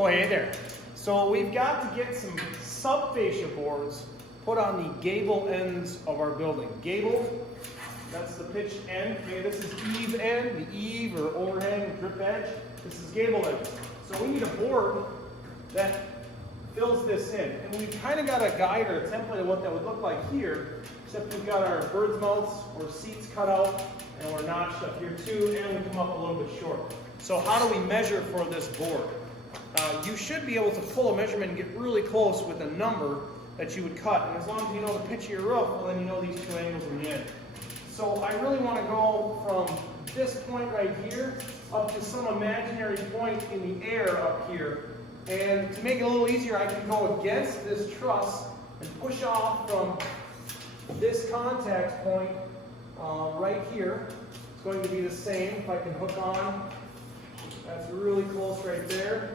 Oh, hey there. So we've got to get some sub-fascia boards put on the gable ends of our building. Gable, that's the pitched end. Okay, this is eave end, the eave or overhang drip edge. This is gable end. So we need a board that fills this in. And we've kind of got a guide or a template of what that would look like here, except we've got our bird's mouths or seats cut out, and we're notched up here too, and we come up a little bit short. So how do we measure for this board? You should be able to pull a measurement and get really close with a number that you would cut. And as long as you know the pitch of your roof, well, then you know these two angles in the end. So I really want to go from this point right here up to some imaginary point in the air up here. And to make it a little easier, I can go against this truss and push off from this contact point right here. It's going to be the same if I can hook on. That's really close right there.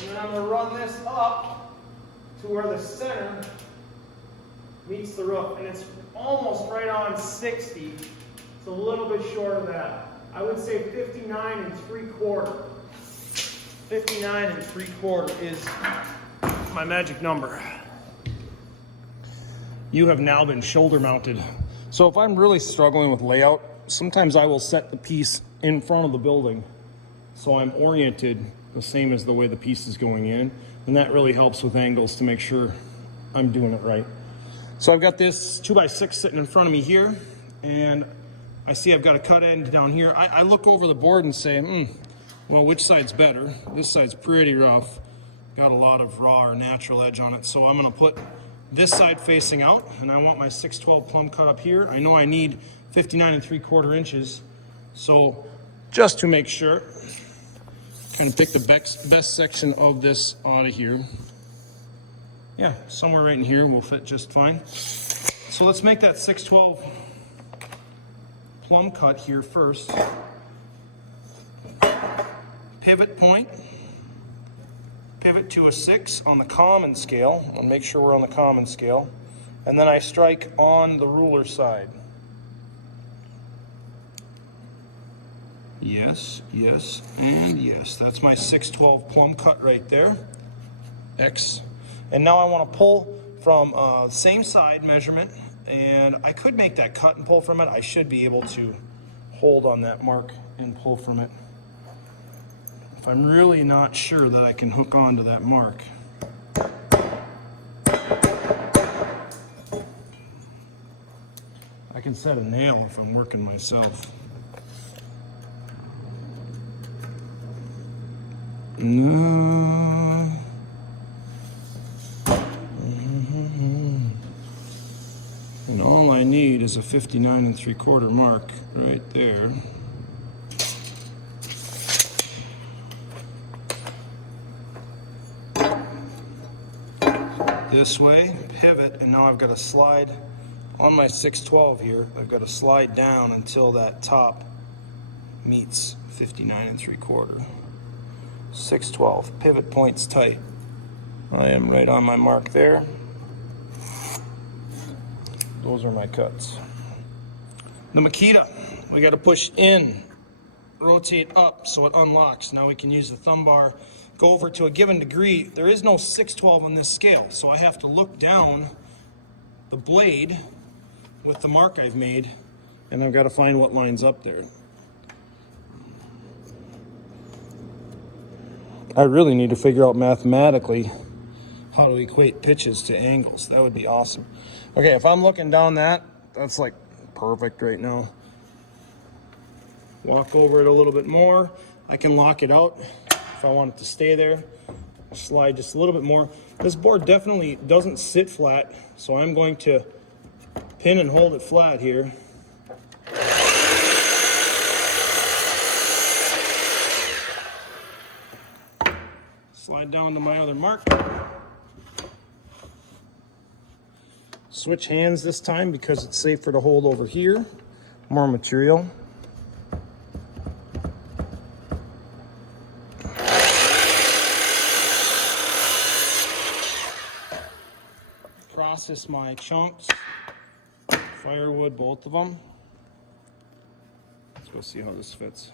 And then I'm going to run this up to where the center meets the roof. And it's almost right on 60. It's a little bit short of that. I would say 59 3/4. 59 3/4 is my magic number. You have now been shoulder mounted. So if I'm really struggling with layout, sometimes I will set the piece in front of the building so I'm oriented the same as the way the piece is going in, and that really helps with angles to make sure I'm doing it right. So I've got this 2x6 sitting in front of me here, and I see I've got a cut end down here. I look over the board and say, well, which side's better? This side's pretty rough, got a lot of raw or natural edge on it, so I'm going to put this side facing out, and I want my 6/12 plumb cut up here. I know I need 59 3/4 inches, so just to make sure, kind of pick the best section of this out of here. Yeah, somewhere right in here will fit just fine. So let's make that 6/12 plumb cut here first. Pivot point. Pivot to a 6 on the common scale. I'll make sure we're on the common scale. And then I strike on the ruler side. Yes, yes, and yes. That's my 6/12 plumb cut right there. X. And now I want to pull from same side measurement, and I could make that cut and pull from it. I should be able to hold on that mark and pull from it. If I'm really not sure that I can hook on to that mark. I can set a nail if I'm working myself. No. And all I need is a 59 3/4 mark right there. This way, pivot, and now I've got to slide on my 6/12 here. I've got to slide down until that top meets 59 3/4. 6/12, pivot point's tight. I am right on my mark there. Those are my cuts. The Makita, we got to push in, rotate up so it unlocks. Now we can use the thumb bar, go over to a given degree. There is no 6/12 on this scale, so I have to look down the blade with the mark I've made, and I've got to find what lines up there. I really need to figure out mathematically how to equate pitches to angles. That would be awesome. Okay, if I'm looking down that's like perfect right now. Walk over it a little bit more. I can lock it out if I want it to stay there. Slide just a little bit more. This board definitely doesn't sit flat, so I'm going to pin and hold it flat here. Slide down to my other mark. Switch hands this time because it's safer to hold over here. More material. Process my chunks. Firewood, both of them. Let's go see how this fits.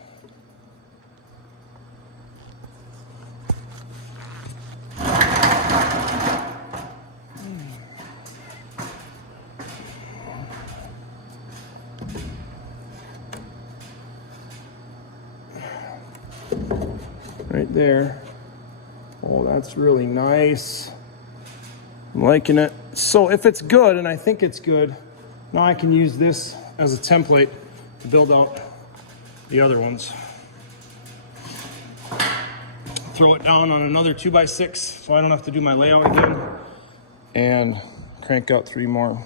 right there. Oh, that's really nice. I'm liking it. So if it's good, and I think it's good, now I can use this as a template to build out the other ones. Throw it down on another 2x6 so I don't have to do my layout again, and crank out 3 more.